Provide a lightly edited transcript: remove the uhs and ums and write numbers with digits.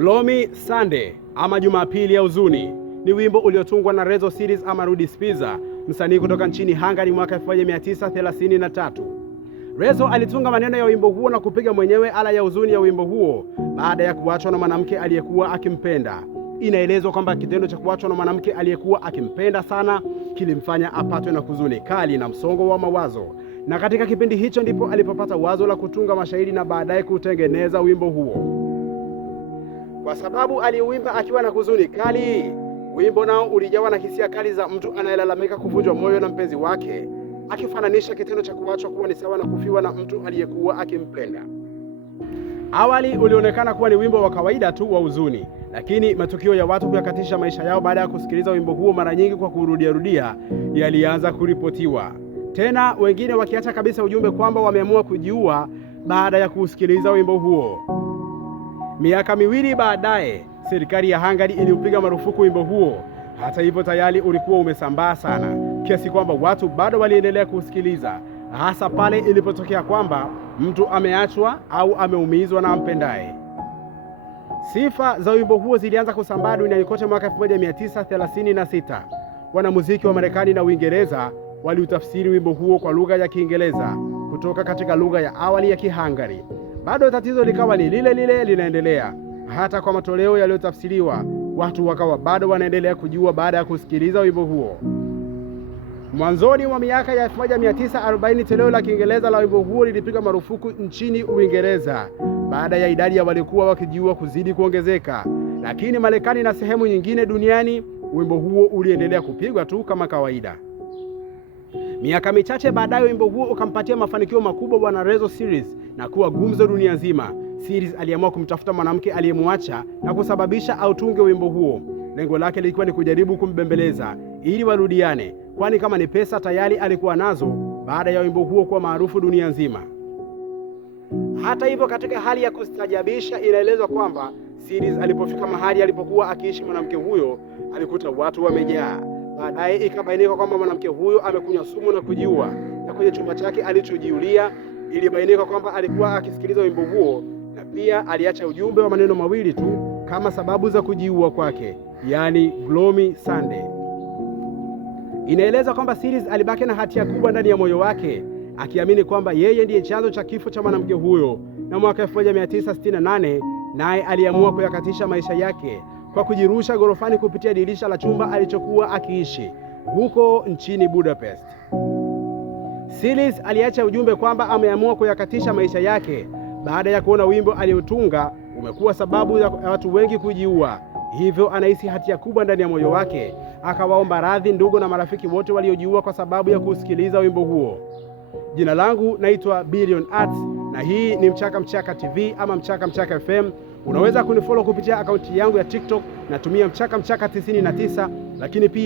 Gloomy Sunday ama Jumapili ya huzuni ni wimbo uliotungwa na Rezo Series ama Rudi Spiza, msanii kutoka nchini Hungary mwaka 1933. Rezo alitunga maneno ya wimbo huo na kupiga mwenyewe ala ya huzuni ya wimbo huo baada ya kuachwa na mwanamke aliyekuwa akimpenda. Inaelezwa kwamba kitendo cha kuachwa na mwanamke aliyekuwa akimpenda sana kilimfanya apatwe na huzuni kali na msongo wa mawazo, na katika kipindi hicho ndipo alipopata wazo la kutunga mashairi na baadaye kutengeneza wimbo huo. Kwa sababu aliuimba akiwa na huzuni kali, wimbo nao ulijawa na hisia kali za mtu anayelalamika kuvunjwa moyo na mpenzi wake, akifananisha kitendo cha kuachwa kuwa ni sawa na kufiwa na mtu aliyekuwa akimpenda. Awali ulionekana kuwa ni wimbo wa kawaida tu wa huzuni, lakini matukio ya watu kuyakatisha maisha yao baada ya kusikiliza wimbo huo mara nyingi kwa kurudia yalianza kuripotiwa. Tena wengine wakiacha kabisa ujumbe kwamba wameamua kujiua baada ya kusikiliza wimbo huo. Miaka miwili baadaye, serikali ya Hungary iliupiga marufuku wimbo huo. Hata hivyo tayari ulikuwa umesambaa sana kiasi kwamba watu bado waliendelea kusikiliza, hasa pale ilipotokea kwamba mtu ameachwa au ameumizwa na mpendaye. Sifa za wimbo huo zilianza kusambaa duniani kote mwaka 1936. Wanamuziki wa Marekani na Uingereza waliutafsiri wimbo huo kwa lugha ya Kiingereza kutoka katika lugha ya awali ya Kihangari. Bado tatizo likawa ni lile lile linaendelea. Hata kwa matoleo yaliyotafsiriwa, watu wakawa bado wanaendelea kujua baada ya kusikiliza wimbo huo. Mwanzoni mwa miaka ya 1940 toleo la Kiingereza la wimbo huo lilipiga marufuku nchini Uingereza baada ya idadi ya walikuwa wakijiua kuzidi kuongezeka. Lakini Marekani na sehemu nyingine duniani wimbo huo uliendelea kupigwa tu kama kawaida. Miaka michache baadaye wimbo huo ukampatia mafanikio makubwa bwana Rezo Series na kuwa gumzo dunia nzima. Series aliamua kumtafuta mwanamke aliyemwacha na kusababisha autunge wimbo huo. Lengo lake lilikuwa ni kujaribu kumbembeleza ili warudiane, kwani kama ni pesa tayari alikuwa nazo baada ya wimbo huo kuwa maarufu dunia nzima. Hata hivyo, katika hali ya kustajabisha, inaelezwa kwamba Series alipofika mahali alipokuwa akiishi mwanamke huyo alikuta watu wamejaa. Baadaye ikabainika kwamba mwanamke huyo amekunywa sumu na kujiua, na kwenye chumba chake alichojiulia ilibainika kwamba alikuwa akisikiliza wimbo huo, na pia aliacha ujumbe wa maneno mawili tu kama sababu za kujiua kwake, yani Gloomy Sunday. Inaeleza kwamba Series alibaki na hatia kubwa ndani ya moyo wake, akiamini kwamba yeye ndiye chanzo cha kifo cha mwanamke huyo, na mwaka 1968 naye aliamua kuyakatisha maisha yake kwa kujirusha gorofani kupitia dirisha la chumba alichokuwa akiishi huko nchini Budapest. Series aliacha ujumbe kwamba ameamua kuyakatisha maisha yake baada ya kuona wimbo aliotunga umekuwa sababu ya watu wengi kujiua. Hivyo anahisi hatia kubwa ndani ya moyo wake, akawaomba radhi ndugu na marafiki wote waliojiua kwa sababu ya kusikiliza wimbo huo. Jina langu naitwa Billion Arts na hii ni Mchaka Mchaka TV ama Mchaka Mchaka FM. Unaweza kunifollow kupitia akaunti yangu ya TikTok, natumia Mchaka Mchaka 99, lakini pia